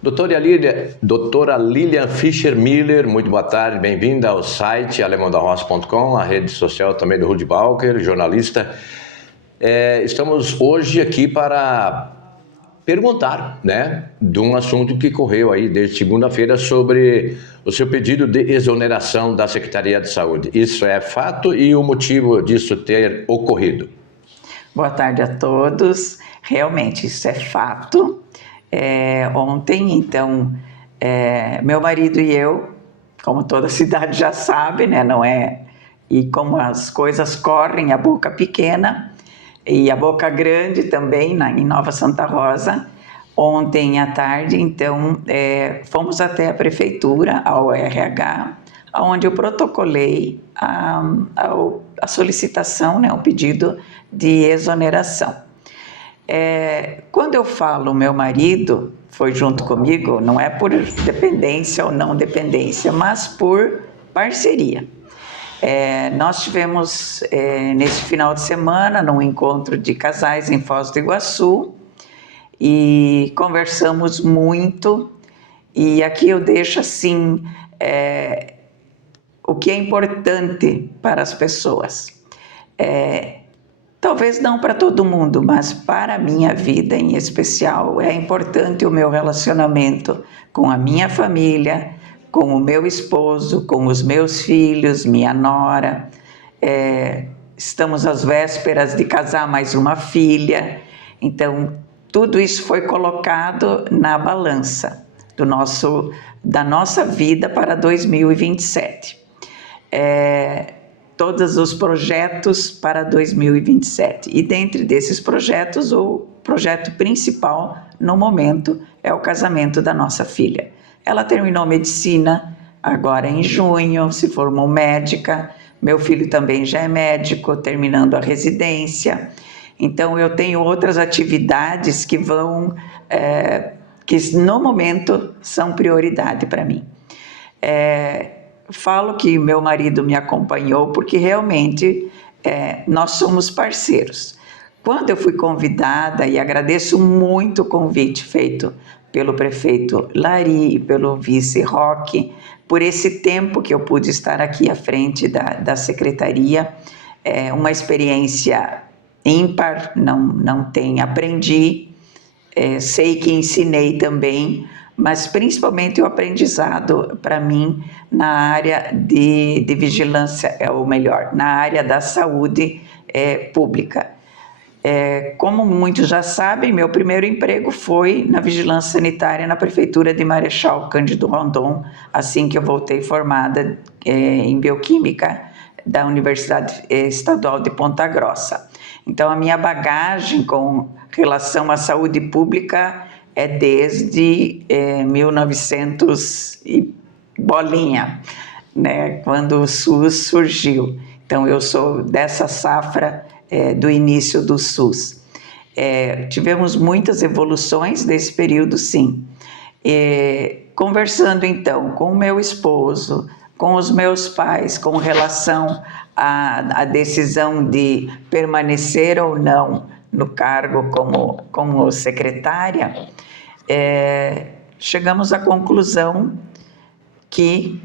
Doutora Lilian Fischer-Miller, muito boa tarde, bem-vinda ao site alemãodarroça.com, a rede social também do Rudi Balker, jornalista. Estamos hoje aqui para perguntar, de um assunto que correu aí desde segunda-feira sobre o seu pedido de exoneração da Secretaria de Saúde. Isso é fato e o motivo disso ter ocorrido? Boa tarde a todos. Realmente, isso é fato. Ontem, então, meu marido e eu, como toda a cidade já sabe, não é? E como as coisas correm, a boca pequena e a boca grande também, em Nova Santa Rosa, ontem à tarde, então, fomos até a prefeitura, ao RH, onde eu protocolei a solicitação, o pedido de exoneração. Quando eu falo meu marido foi junto comigo, não é por dependência ou não dependência, mas por parceria. Nós tivemos nesse final de semana num encontro de casais em Foz do Iguaçu e conversamos muito, e aqui eu deixo assim o que é importante para as pessoas. Talvez não para todo mundo, mas para a minha vida em especial, é importante o meu relacionamento com a minha família, com o meu esposo, com os meus filhos, minha nora. Estamos às vésperas de casar mais uma filha, então tudo isso foi colocado na balança da nossa vida para 2027. Todos os projetos para 2027. E dentre desses projetos, o projeto principal no momento é o casamento da nossa filha. Ela terminou medicina agora em junho, se formou médica. Meu filho também já é médico, terminando a residência. Então eu tenho outras atividades que que no momento são prioridade para mim. Falo que meu marido me acompanhou porque realmente nós somos parceiros. Quando eu fui convidada, e agradeço muito o convite feito pelo prefeito Lari e pelo vice Roque, por esse tempo que eu pude estar aqui à frente da secretaria, uma experiência ímpar, aprendi, sei que ensinei também, mas principalmente o aprendizado para mim na área de vigilância, ou melhor, na área da saúde pública. Como muitos já sabem, meu primeiro emprego foi na vigilância sanitária na prefeitura de Marechal Cândido Rondon, assim que eu voltei formada em bioquímica da Universidade Estadual de Ponta Grossa. Então a minha bagagem com relação à saúde pública é desde 1900 e bolinha, quando o SUS surgiu. Então eu sou dessa safra do início do SUS. Tivemos muitas evoluções desse período, sim. Conversando então com o meu esposo, com os meus pais, com relação à decisão de permanecer ou não no cargo como secretária, chegamos à conclusão que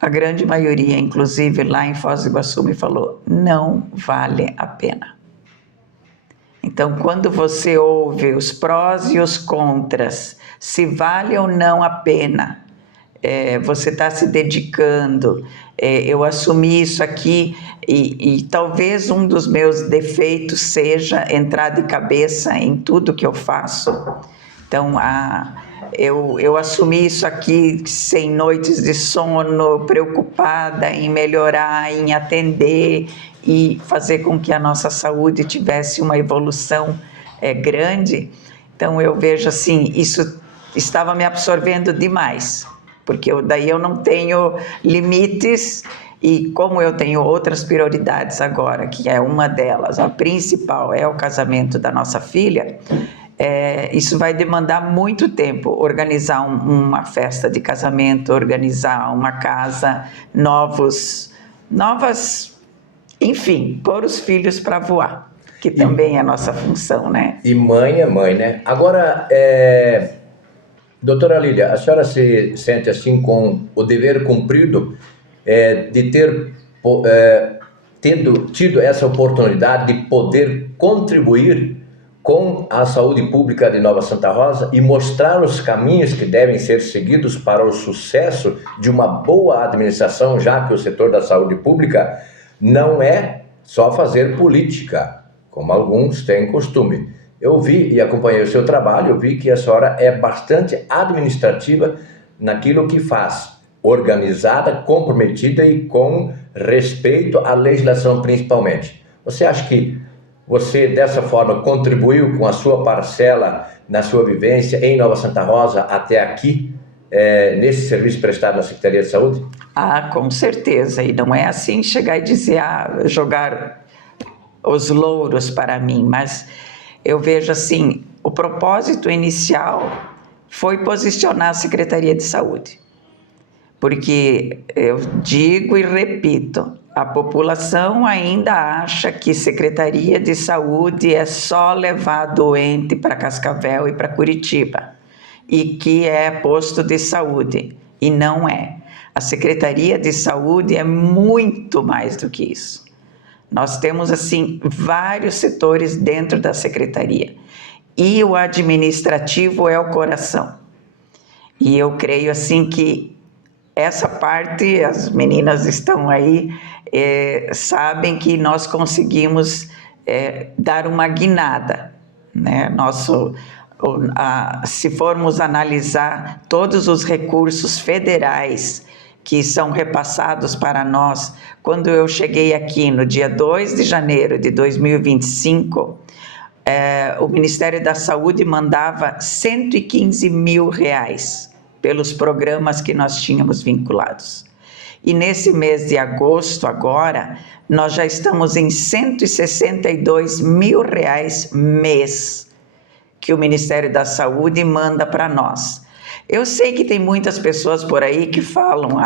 a grande maioria, inclusive lá em Foz do Iguaçu, me falou: não vale a pena. Então, quando você ouve os prós e os contras, se vale ou não a pena, você está se dedicando, eu assumi isso aqui e talvez um dos meus defeitos seja entrar de cabeça em tudo que eu faço. Então, eu assumi isso aqui sem noites de sono, preocupada em melhorar, em atender e fazer com que a nossa saúde tivesse uma evolução grande. Então, eu vejo assim, isso estava me absorvendo demais, porque daí eu não tenho limites, e como eu tenho outras prioridades agora, que é uma delas, a principal é o casamento da nossa filha, isso vai demandar muito tempo, organizar uma festa de casamento, organizar uma casa, enfim, pôr os filhos para voar, que também é a nossa função, E mãe é mãe, Agora, Doutora Lília, a senhora se sente assim com o dever cumprido de ter tido essa oportunidade de poder contribuir com a saúde pública de Nova Santa Rosa e mostrar os caminhos que devem ser seguidos para o sucesso de uma boa administração, já que o setor da saúde pública não é só fazer política, como alguns têm costume. Eu vi e acompanhei o seu trabalho, eu vi que a senhora é bastante administrativa naquilo que faz, organizada, comprometida e com respeito à legislação principalmente. Você acha que você, dessa forma, contribuiu com a sua parcela na sua vivência em Nova Santa Rosa até aqui, nesse serviço prestado na Secretaria de Saúde? Ah, com certeza, e não é assim chegar e dizer, jogar os louros para mim, mas eu vejo assim, o propósito inicial foi posicionar a Secretaria de Saúde, porque eu digo e repito, a população ainda acha que Secretaria de Saúde é só levar doente para Cascavel e para Curitiba, e que é posto de saúde, e não é. A Secretaria de Saúde é muito mais do que isso. Nós temos, assim, vários setores dentro da Secretaria, e o administrativo é o coração. E eu creio, assim, que essa parte, as meninas estão aí, sabem que nós conseguimos dar uma guinada, né? Se formos analisar todos os recursos federais que são repassados para nós, quando eu cheguei aqui no dia 2 de janeiro de 2025, o Ministério da Saúde mandava R$115 mil pelos programas que nós tínhamos vinculados. E nesse mês de agosto agora, nós já estamos em R$162 mil mês que o Ministério da Saúde manda para nós. Eu sei que tem muitas pessoas por aí que falam,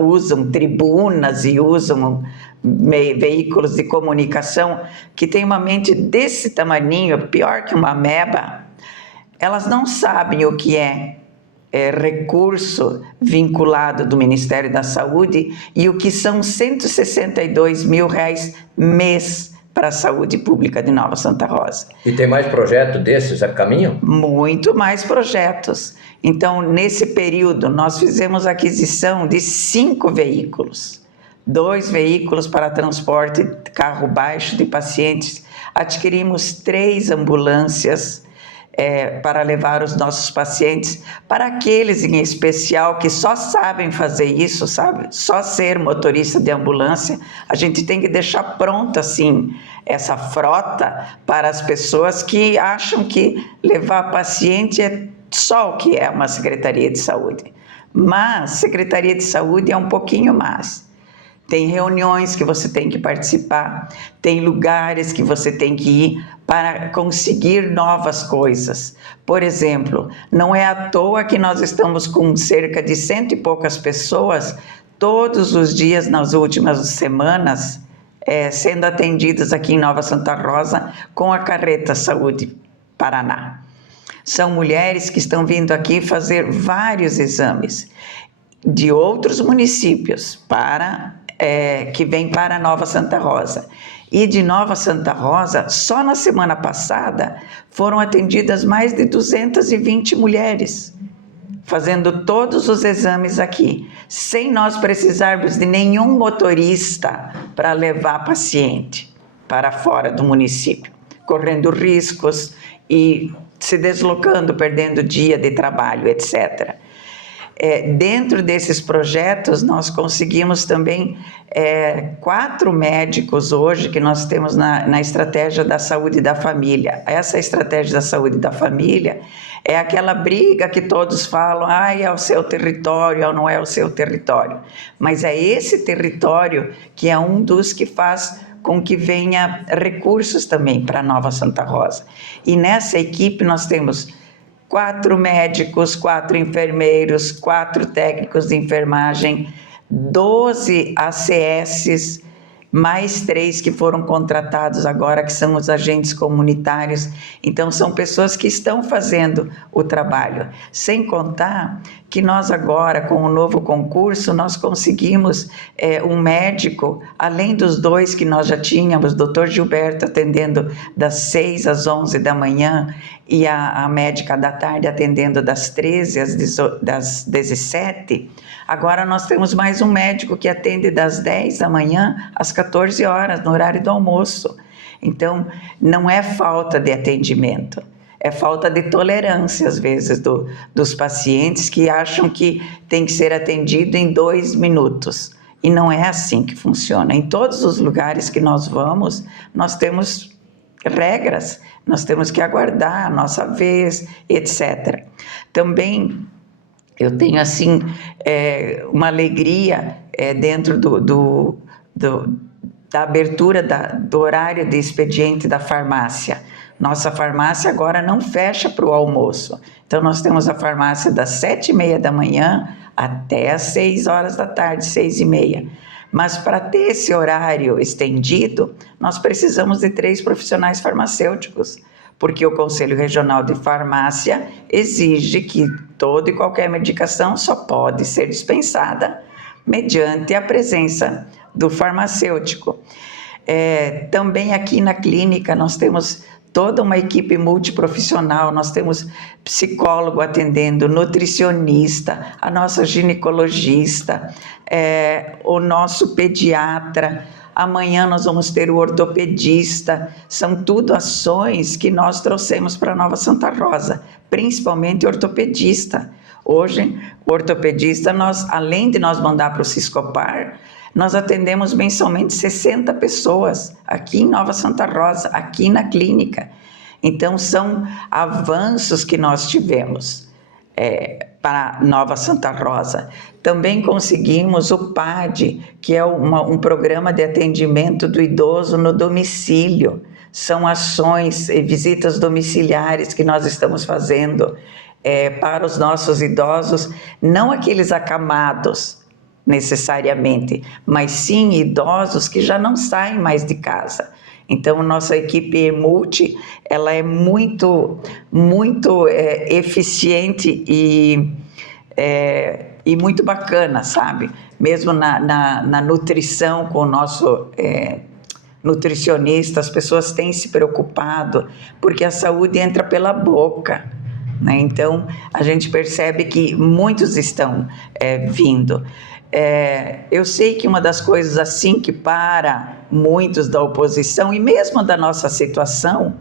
usam tribunas e usam veículos de comunicação que têm uma mente desse tamaninho, pior que uma ameba. Elas não sabem o que é recurso vinculado do Ministério da Saúde e o que são R$162 mil mês para a saúde pública de Nova Santa Rosa. E tem mais projetos desses a caminho? Muito mais projetos. Então, nesse período, nós fizemos aquisição de 5 veículos. 2 veículos para transporte carro baixo de pacientes. Adquirimos 3 ambulâncias para levar os nossos pacientes, para aqueles em especial que só sabem fazer isso, sabe? Só ser motorista de ambulância. A gente tem que deixar pronta, assim, essa frota para as pessoas que acham que levar paciente é só o que é uma Secretaria de Saúde. Mas Secretaria de Saúde é um pouquinho mais. Tem reuniões que você tem que participar, tem lugares que você tem que ir para conseguir novas coisas. Por exemplo, não é à toa que nós estamos com cerca de 100 e poucas pessoas todos os dias nas últimas semanas sendo atendidas aqui em Nova Santa Rosa com a Carreta Saúde Paraná. São mulheres que estão vindo aqui fazer vários exames de outros municípios que vem para Nova Santa Rosa. E de Nova Santa Rosa, só na semana passada, foram atendidas mais de 220 mulheres, fazendo todos os exames aqui, sem nós precisarmos de nenhum motorista para levar paciente para fora do município, correndo riscos e se deslocando, perdendo dia de trabalho, etc. Dentro desses projetos, nós conseguimos também 4 médicos hoje que nós temos na estratégia da saúde da família. Essa estratégia da saúde da família é aquela briga que todos falam, é o seu território ou não é o seu território. Mas é esse território que é um dos que faz com que venha recursos também para Nova Santa Rosa. E nessa equipe nós temos 4 médicos, 4 enfermeiros, 4 técnicos de enfermagem, 12 ACS mais 3 que foram contratados agora, que são os agentes comunitários. Então, são pessoas que estão fazendo o trabalho. Sem contar que nós agora, com o novo concurso, nós conseguimos um médico, além dos 2 que nós já tínhamos, doutor Gilberto atendendo das 6 às 11 da manhã e a médica da tarde atendendo das 13 às 17. Agora nós temos mais um médico que atende das 10 da manhã às 14 horas, no horário do almoço. Então, não é falta de atendimento, é falta de tolerância, às vezes, dos pacientes que acham que tem que ser atendido em 2 minutos. E não é assim que funciona. Em todos os lugares que nós vamos, nós temos regras, nós temos que aguardar a nossa vez, etc. Também eu tenho, assim, uma alegria dentro da abertura do horário de expediente da farmácia. Nossa farmácia agora não fecha para o almoço. Então, nós temos a farmácia das 7h30 da manhã até às 6 horas da tarde, 6h30. Mas para ter esse horário estendido, nós precisamos de 3 profissionais farmacêuticos, porque o Conselho Regional de Farmácia exige que toda e qualquer medicação só pode ser dispensada mediante a presença do farmacêutico. Também aqui na clínica nós temos toda uma equipe multiprofissional, nós temos psicólogo atendendo, nutricionista, a nossa ginecologista, o nosso pediatra. Amanhã nós vamos ter o ortopedista. São tudo ações que nós trouxemos para Nova Santa Rosa, principalmente o ortopedista. Hoje, o ortopedista, além de nós mandar para o Siscopar, nós atendemos mensalmente 60 pessoas aqui em Nova Santa Rosa, aqui na clínica. Então, são avanços que nós tivemos para Nova Santa Rosa. Também conseguimos o PAD, que é um programa de atendimento do idoso no domicílio. São ações e visitas domiciliares que nós estamos fazendo para os nossos idosos, não aqueles acamados necessariamente, mas sim idosos que já não saem mais de casa. Então, nossa equipe multi, ela é muito eficiente e muito bacana, sabe? Mesmo na nutrição, com o nosso nutricionista, as pessoas têm se preocupado, porque a saúde entra pela boca, né? Então, a gente percebe que muitos estão vindo. Eu sei que uma das coisas assim que para muitos da oposição e mesmo da nossa situação,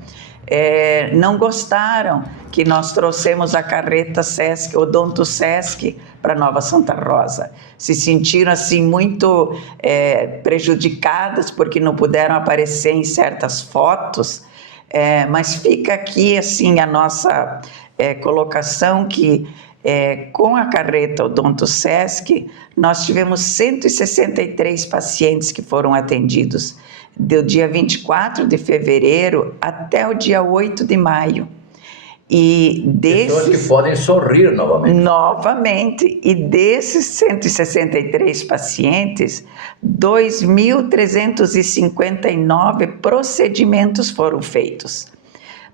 não gostaram que nós trouxemos a carreta Sesc, Odonto Sesc, para Nova Santa Rosa. Se sentiram assim muito prejudicadas porque não puderam aparecer em certas fotos, mas fica aqui assim a nossa colocação que com a carreta Odonto Sesc, nós tivemos 163 pacientes que foram atendidos, do dia 24 de fevereiro até o dia 8 de maio. E pessoas que podem sorrir novamente. Novamente. E desses 163 pacientes, 2.359 procedimentos foram feitos.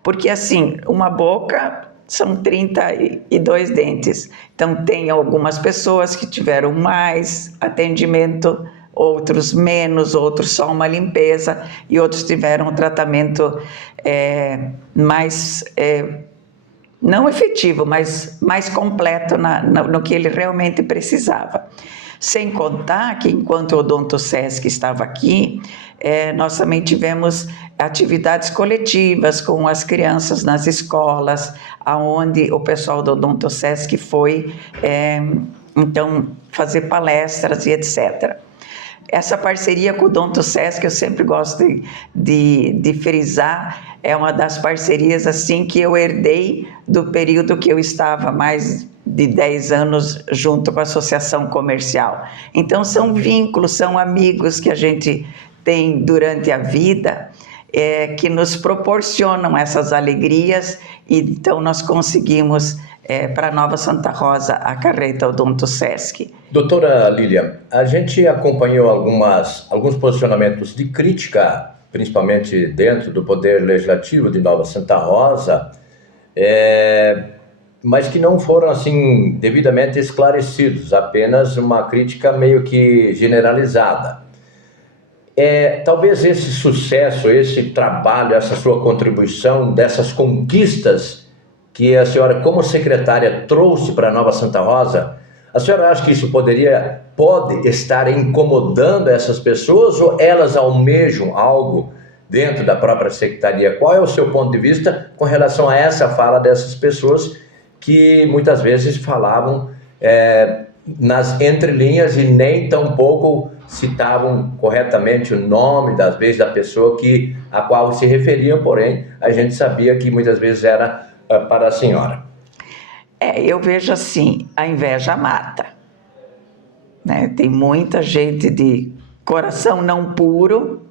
Porque, assim, uma boca são 32 dentes. Então, tem algumas pessoas que tiveram mais atendimento, outros menos, outros só uma limpeza, e outros tiveram um tratamento mais, não efetivo, mas mais completo no que ele realmente precisava. Sem contar que, enquanto o Odonto Sesc estava aqui, nós também tivemos atividades coletivas com as crianças nas escolas, aonde o pessoal do Odonto Sesc foi, então, fazer palestras e etc. Essa parceria com o Odonto Sesc, eu sempre gosto de frisar, é uma das parcerias assim que eu herdei do período que eu estava mais de 10 anos junto com a associação comercial. Então, são vínculos, são amigos que a gente tem durante a vida, que nos proporcionam essas alegrias, e então nós conseguimos para Nova Santa Rosa, a carreta Odonto Sesc. Doutora Lília, a gente acompanhou alguns posicionamentos de crítica, principalmente dentro do Poder Legislativo de Nova Santa Rosa, mas que não foram assim devidamente esclarecidos, apenas uma crítica meio que generalizada. Talvez esse sucesso, esse trabalho, essa sua contribuição, dessas conquistas que a senhora, como secretária, trouxe para Nova Santa Rosa, a senhora acha que isso pode estar incomodando essas pessoas ou elas almejam algo dentro da própria secretaria? Qual é o seu ponto de vista com relação a essa fala dessas pessoas que muitas vezes falavam nas entrelinhas e nem tampouco citavam corretamente o nome, das vezes, da pessoa a qual se referiam, porém, a gente sabia que muitas vezes era para a senhora. Eu vejo assim, a inveja mata, né? Tem muita gente de coração não puro,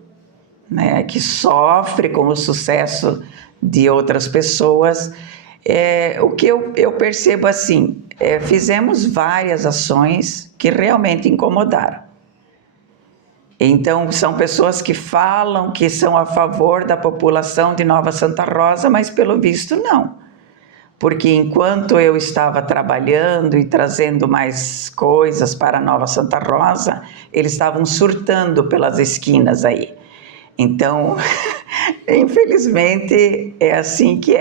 né, que sofre com o sucesso de outras pessoas. O que eu percebo assim, fizemos várias ações que realmente incomodaram. Então, são pessoas que falam que são a favor da população de Nova Santa Rosa, mas pelo visto não. Porque enquanto eu estava trabalhando e trazendo mais coisas para Nova Santa Rosa, eles estavam surtando pelas esquinas aí. Então, infelizmente, é assim que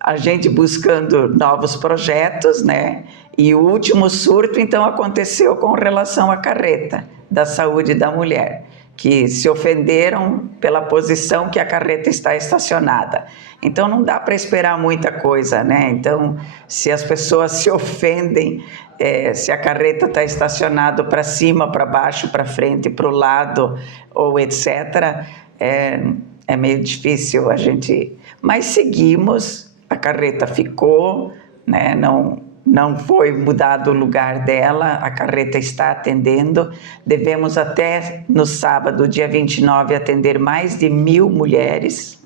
a gente buscando novos projetos, né? E o último surto, então, aconteceu com relação à carreta da saúde da mulher, que se ofenderam pela posição que a carreta está estacionada. Então, não dá para esperar muita coisa, né? Então, se as pessoas se ofendem, se a carreta está estacionada para cima, para baixo, para frente, para o lado, ou etc., é meio difícil a gente... Mas seguimos, a carreta ficou, né? Não foi mudado o lugar dela, a carreta está atendendo. Devemos até no sábado, dia 29, atender mais de 1.000 mulheres.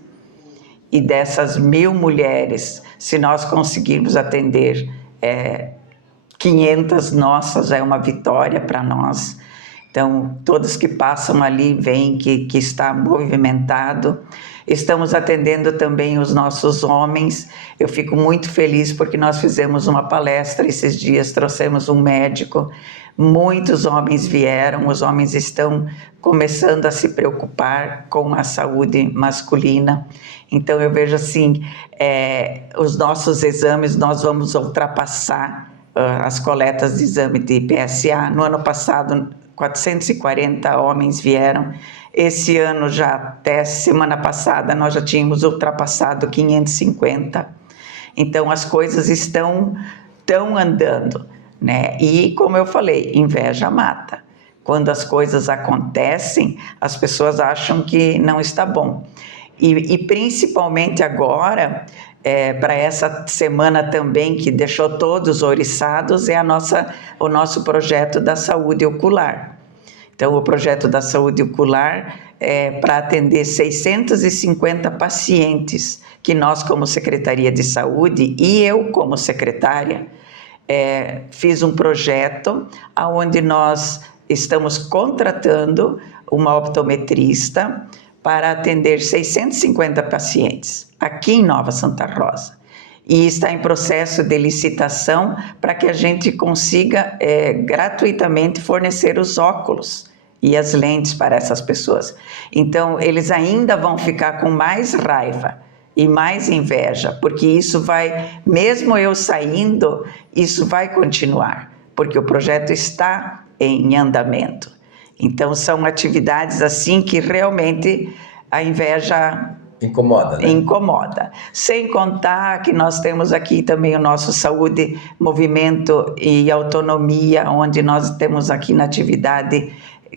E dessas 1.000 mulheres, se nós conseguirmos atender 500 nossas, é uma vitória para nós. Então, todos que passam ali veem que está movimentado. Estamos atendendo também os nossos homens. Eu fico muito feliz porque nós fizemos uma palestra esses dias, trouxemos um médico, muitos homens vieram, os homens estão começando a se preocupar com a saúde masculina. Então eu vejo assim, os nossos exames, nós vamos ultrapassar as coletas de exame de PSA. No ano passado, 440 homens vieram. Esse ano, já até semana passada, nós já tínhamos ultrapassado 550. Então, as coisas estão andando, né? E, como eu falei, inveja mata. Quando as coisas acontecem, as pessoas acham que não está bom. E principalmente agora, para essa semana também, que deixou todos ouriçados, o nosso projeto da saúde ocular. Então, o projeto da saúde ocular é para atender 650 pacientes que nós, como Secretaria de Saúde, e eu, como secretária, fiz um projeto onde nós estamos contratando uma optometrista para atender 650 pacientes aqui em Nova Santa Rosa. E está em processo de licitação para que a gente consiga gratuitamente fornecer os óculos e as lentes para essas pessoas. Então, eles ainda vão ficar com mais raiva e mais inveja, porque isso vai, mesmo eu saindo, isso vai continuar, porque o projeto está em andamento. Então, são atividades assim que realmente a inveja incomoda, né? Incomoda. Sem contar que nós temos aqui também o nosso Saúde, Movimento e Autonomia, onde nós temos aqui na atividade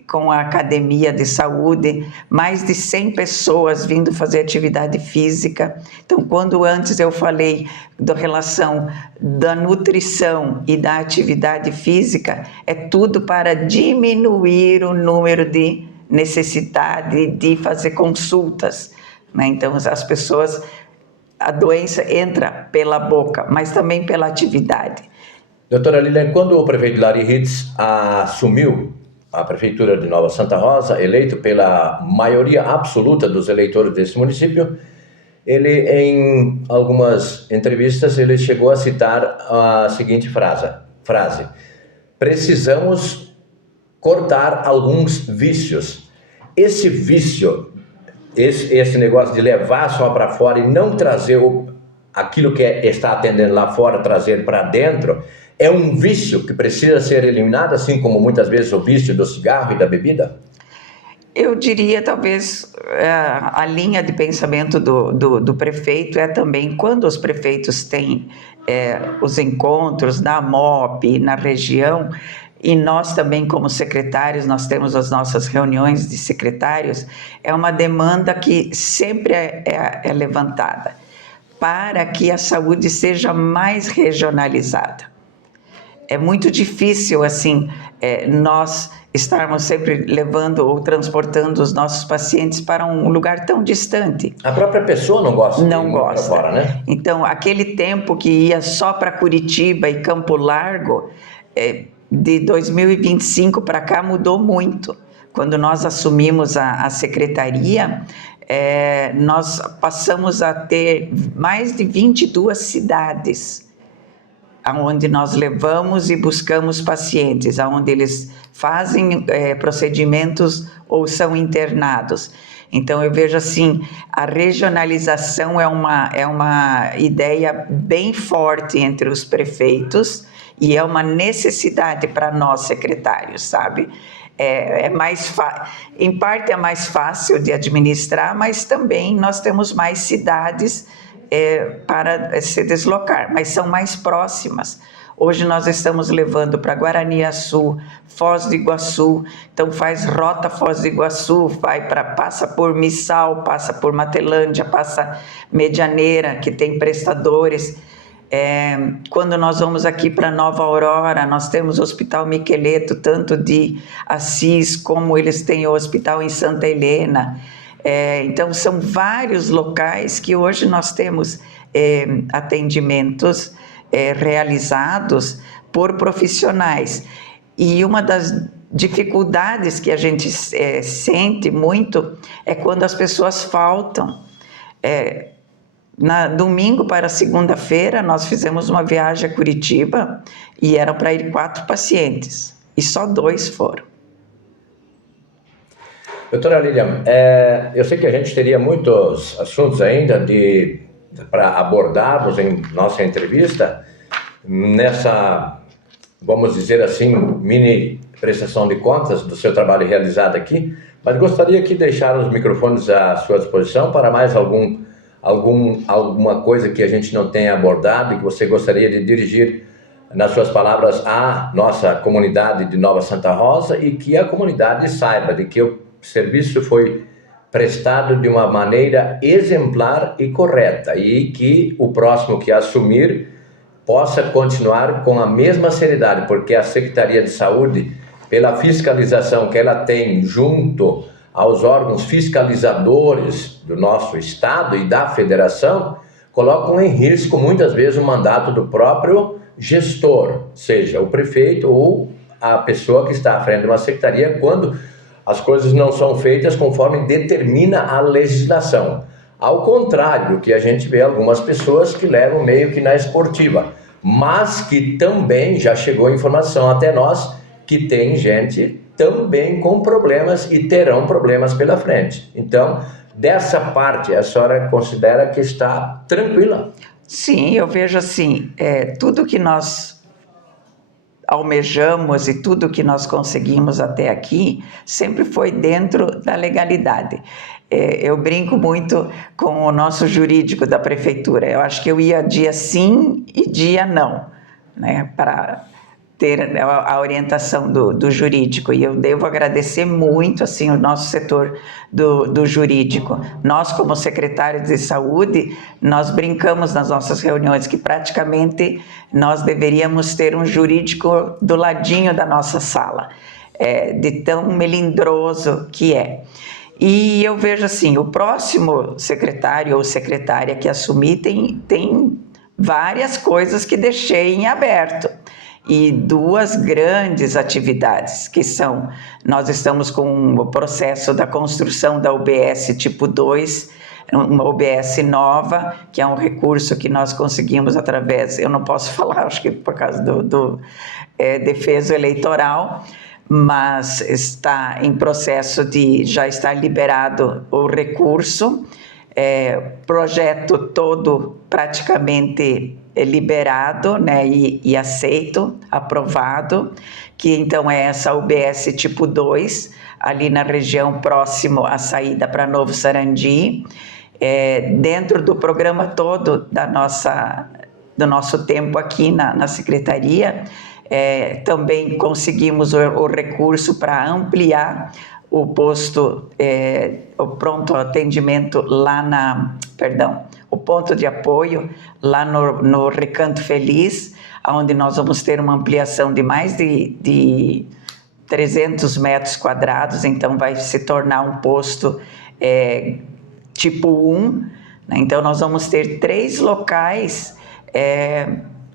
com a Academia de Saúde, mais de 100 pessoas vindo fazer atividade física. Então, quando antes eu falei da relação da nutrição e da atividade física, é tudo para diminuir o número de necessidade de fazer consultas, né? Então, as pessoas a doença entra pela boca, mas também pela atividade. Doutora Lilian, quando o prefeito Larry Ritz assumiu a prefeitura de Nova Santa Rosa, eleito pela maioria absoluta dos eleitores desse município, ele, em algumas entrevistas, ele chegou a citar a seguinte frase: precisamos cortar alguns vícios. Esse vício, esse negócio de levar só para fora e não trazer aquilo que está atendendo lá fora, trazer para dentro, é um vício que precisa ser eliminado, assim como muitas vezes o vício do cigarro e da bebida? Eu diria, talvez, a linha de pensamento do prefeito é também, quando os prefeitos têm os encontros na MOP, na região, e nós também, como secretários, nós temos as nossas reuniões de secretários, é uma demanda que sempre é levantada, para que a saúde seja mais regionalizada. É muito difícil, assim, nós estarmos sempre levando ou transportando os nossos pacientes para um lugar tão distante. A própria pessoa não gosta de ir para fora, né? Então, aquele tempo que ia só para Curitiba e Campo Largo, de 2025 para cá mudou muito. Quando nós assumimos a secretaria, nós passamos a ter mais de 22 cidades onde nós levamos e buscamos pacientes, onde eles fazem procedimentos ou são internados. Então, eu vejo assim, a regionalização é uma ideia bem forte entre os prefeitos e é uma necessidade para nós secretários, sabe? Em parte é mais fácil de administrar, mas também nós temos mais cidades para se deslocar, mas são mais próximas. Hoje nós estamos levando para Guaraniaçu, Foz do Iguaçu, então faz rota Foz do Iguaçu, passa por Missal, passa por Matelândia, passa Medianeira, que tem prestadores. Quando nós vamos aqui para Nova Aurora, nós temos o Hospital Miqueleto, tanto de Assis, como eles têm o hospital em Santa Helena. Então, são vários locais que hoje nós temos atendimentos realizados por profissionais. E uma das dificuldades que a gente sente muito é quando as pessoas faltam. Domingo para segunda-feira, nós fizemos uma viagem a Curitiba e eram para ir 4 pacientes, e só 2 foram. Doutora Lilian, eu sei que a gente teria muitos assuntos ainda para abordarmos em nossa entrevista, nessa, vamos dizer assim, mini prestação de contas do seu trabalho realizado aqui, mas gostaria de deixar os microfones à sua disposição para mais alguma coisa que a gente não tenha abordado e que você gostaria de dirigir, nas suas palavras, à nossa comunidade de Nova Santa Rosa, e que a comunidade saiba de que o serviço foi prestado de uma maneira exemplar e correta, e que o próximo que assumir possa continuar com a mesma seriedade, porque a Secretaria de Saúde, pela fiscalização que ela tem junto aos órgãos fiscalizadores do nosso estado e da federação, colocam em risco muitas vezes o mandato do próprio gestor, seja o prefeito ou a pessoa que está à frente de uma secretaria, quando as coisas não são feitas conforme determina a legislação. Ao contrário do que a gente vê algumas pessoas que levam meio que na esportiva, mas que também já chegou informação até nós que tem gente também com problemas e terão problemas pela frente. Então, dessa parte, a senhora considera que está tranquila? Sim, eu vejo assim, tudo que nós almejamos e tudo que nós conseguimos até aqui sempre foi dentro da legalidade. Eu brinco muito com o nosso jurídico da prefeitura. Eu acho que eu ia dia sim e dia não, né, para ter a orientação do jurídico, e eu devo agradecer muito assim o nosso setor do jurídico. Nós, como secretários de saúde, nós brincamos nas nossas reuniões que praticamente nós deveríamos ter um jurídico do ladinho da nossa sala, de tão melindroso que é. E eu vejo assim, o próximo secretário ou secretária que assumir tem várias coisas que deixei em aberto. E duas grandes atividades, que são, nós estamos com o processo da construção da UBS tipo 2, uma UBS nova, que é um recurso que nós conseguimos através, eu não posso falar, acho que por causa do defeso eleitoral, mas está em processo de já estar liberado o recurso, projeto todo praticamente liberado, né, e aceito, aprovado, que então é essa UBS tipo 2, ali na região próximo à saída para Novo Sarandi, dentro do programa todo do nosso tempo aqui na Secretaria, também conseguimos o recurso para ampliar o posto, o pronto atendimento lá o ponto de apoio lá no Recanto Feliz, onde nós vamos ter uma ampliação de mais de 300 metros quadrados, então vai se tornar um posto tipo 1, né? Então nós vamos ter 3 locais,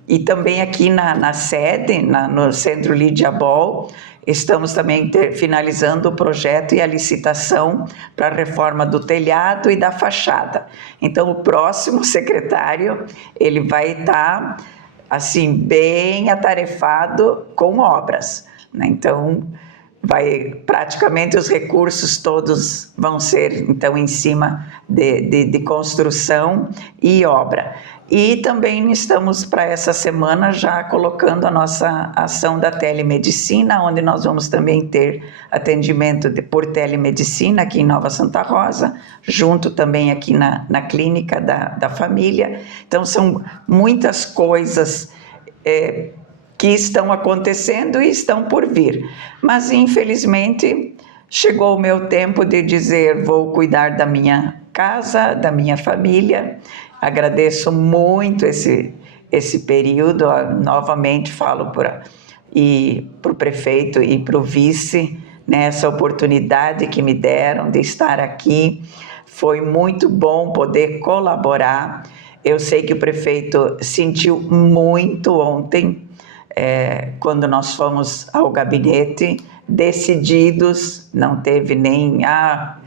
e também aqui na sede, no Centro Lídia Bol, estamos também finalizando o projeto e a licitação para a reforma do telhado e da fachada. Então, o próximo secretário, ele vai estar, assim, bem atarefado com obras, né? Então, praticamente os recursos todos vão ser, então, em cima de construção e obra. E também estamos para essa semana já colocando a nossa ação da telemedicina, onde nós vamos também ter atendimento por telemedicina aqui em Nova Santa Rosa, junto também aqui na clínica da família. Então são muitas coisas que estão acontecendo e estão por vir. Mas infelizmente chegou o meu tempo de dizer: vou cuidar da minha casa, da minha família. Agradeço muito esse período, novamente falo para o prefeito e para o vice, né, essa oportunidade que me deram de estar aqui. Foi muito bom poder colaborar. Eu sei que o prefeito sentiu muito ontem, quando nós fomos ao gabinete, decididos, não teve nem a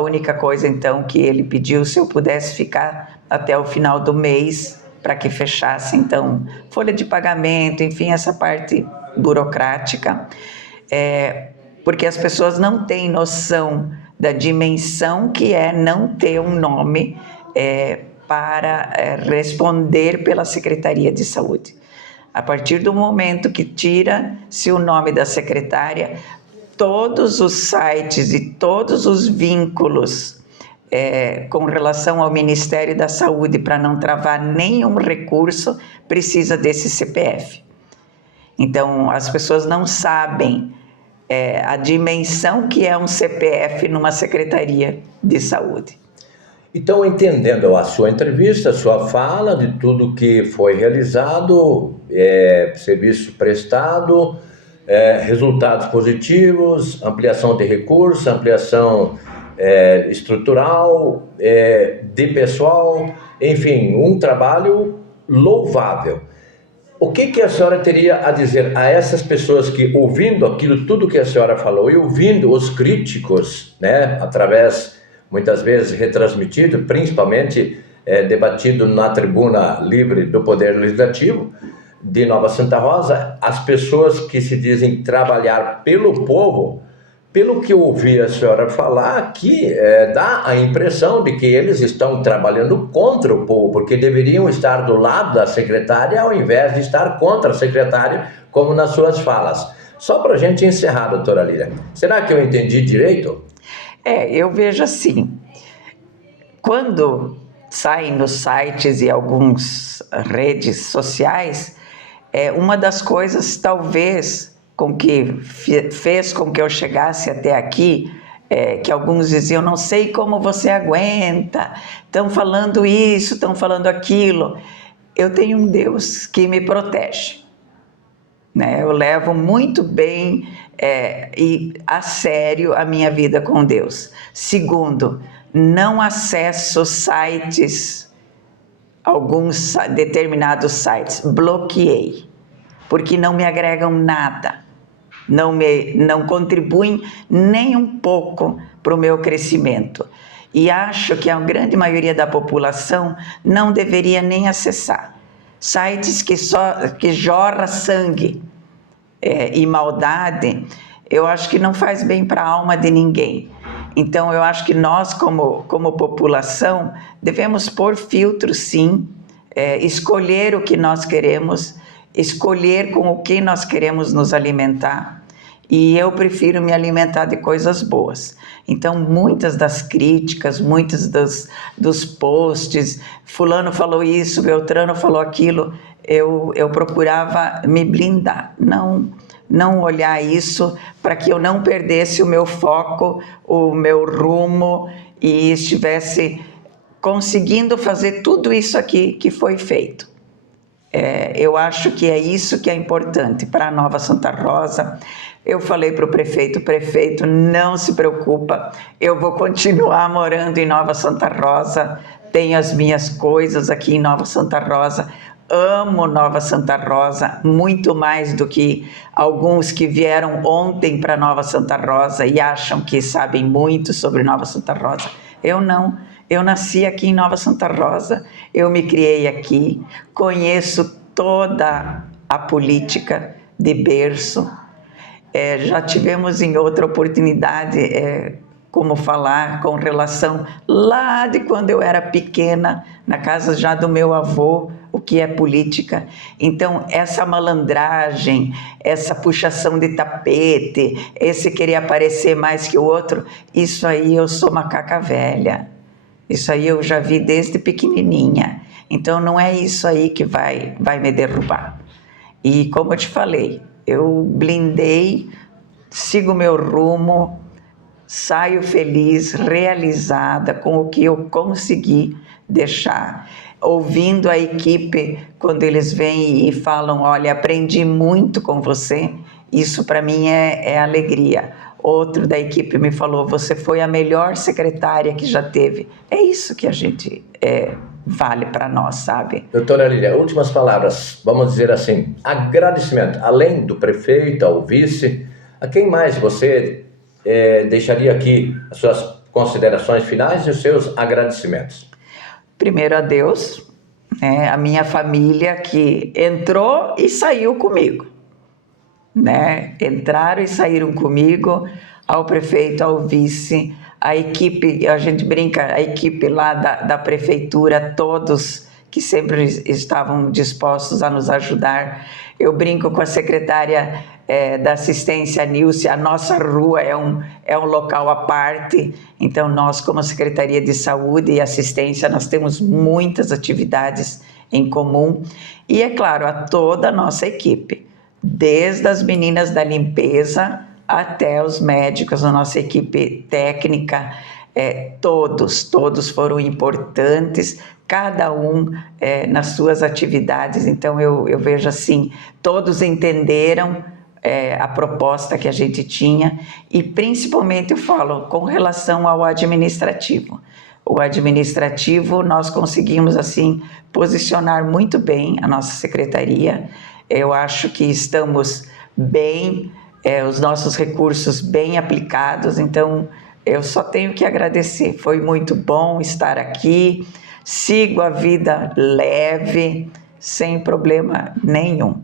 única coisa então que ele pediu, se eu pudesse ficar até o final do mês para que fechasse então folha de pagamento, enfim, essa parte burocrática, porque as pessoas não têm noção da dimensão que é não ter um nome para responder pela Secretaria de Saúde. A partir do momento que tira-se o nome da secretária, todos os sites e todos os vínculos com relação ao Ministério da Saúde, para não travar nenhum recurso, precisa desse CPF. Então, as pessoas não sabem a dimensão que é um CPF numa Secretaria de Saúde. Então, entendendo a sua entrevista, a sua fala de tudo que foi realizado, serviço prestado, resultados positivos, ampliação de recursos, ampliação estrutural, de pessoal, enfim, um trabalho louvável. O que a senhora teria a dizer a essas pessoas que, ouvindo aquilo tudo que a senhora falou e ouvindo os críticos, né, através, muitas vezes retransmitido, principalmente debatido na tribuna livre do Poder Legislativo de Nova Santa Rosa, as pessoas que se dizem trabalhar pelo povo, pelo que eu ouvi a senhora falar aqui, dá a impressão de que eles estão trabalhando contra o povo, porque deveriam estar do lado da secretária ao invés de estar contra a secretária, como nas suas falas. Só para a gente encerrar, doutora Lília, será que eu entendi direito? Eu vejo assim, quando saem nos sites e algumas redes sociais, uma das coisas talvez com que fez com que eu chegasse até aqui, que alguns diziam: não sei como você aguenta, estão falando isso, estão falando aquilo. Eu tenho um Deus que me protege, né? Eu levo muito bem e a sério a minha vida com Deus. Segundo, não acesso sites, alguns determinados sites, bloqueei, porque não me agregam nada, não contribuem nem um pouco para o meu crescimento. E acho que a grande maioria da população não deveria nem acessar sites que jorra sangue e maldade. Eu acho que não faz bem para a alma de ninguém. Então, eu acho que nós, como população, devemos pôr filtro, sim, escolher o que nós queremos, escolher com o que nós queremos nos alimentar. E eu prefiro me alimentar de coisas boas. Então, muitas das críticas, muitos dos posts, fulano falou isso, Beltrano falou aquilo, eu procurava me blindar, não olhar isso para que eu não perdesse o meu foco, o meu rumo e estivesse conseguindo fazer tudo isso aqui que foi feito. Eu acho que é isso que é importante para a Nova Santa Rosa. Eu falei para o prefeito, não se preocupa, eu vou continuar morando em Nova Santa Rosa, tenho as minhas coisas aqui em Nova Santa Rosa, amo Nova Santa Rosa, muito mais do que alguns que vieram ontem para Nova Santa Rosa e acham que sabem muito sobre Nova Santa Rosa. Eu não. Eu nasci aqui em Nova Santa Rosa, eu me criei aqui, conheço toda a política de berço. Já tivemos em outra oportunidade como falar com relação lá de quando eu era pequena, na casa já do meu avô, o que é política. Então, essa malandragem, essa puxação de tapete, esse querer aparecer mais que o outro, isso aí eu sou macaca velha. Isso aí eu já vi desde pequenininha. Então, não é isso aí que vai me derrubar. E, como eu te falei, eu blindei, sigo meu rumo, saio feliz, realizada com o que eu consegui deixar. Ouvindo a equipe, quando eles vêm e falam, olha, aprendi muito com você, isso para mim é alegria. Outro da equipe me falou, você foi a melhor secretária que já teve. É isso que a gente vale para nós, sabe? Doutora Lília, últimas palavras, vamos dizer assim, agradecimento, além do prefeito, ao vice, a quem mais você deixaria aqui as suas considerações finais e os seus agradecimentos? Primeiro a Deus, a minha família que entrou e saiu comigo. Entraram e saíram comigo, ao prefeito, ao vice, a equipe, a gente brinca, a equipe lá da prefeitura, todos que sempre estavam dispostos a nos ajudar. Eu brinco com a secretária da assistência, Nilce, a nossa rua é um local à parte, então nós, como Secretaria de Saúde e Assistência, nós temos muitas atividades em comum, e é claro, a toda a nossa equipe, desde as meninas da limpeza até os médicos, a nossa equipe técnica, todos foram importantes, cada um nas suas atividades. Então eu vejo assim, todos entenderam a proposta que a gente tinha e principalmente eu falo com relação ao administrativo. O administrativo nós conseguimos assim posicionar muito bem a nossa secretaria. Eu acho que estamos bem, os nossos recursos bem aplicados, então eu só tenho que agradecer. Foi muito bom estar aqui, sigo a vida leve, sem problema nenhum.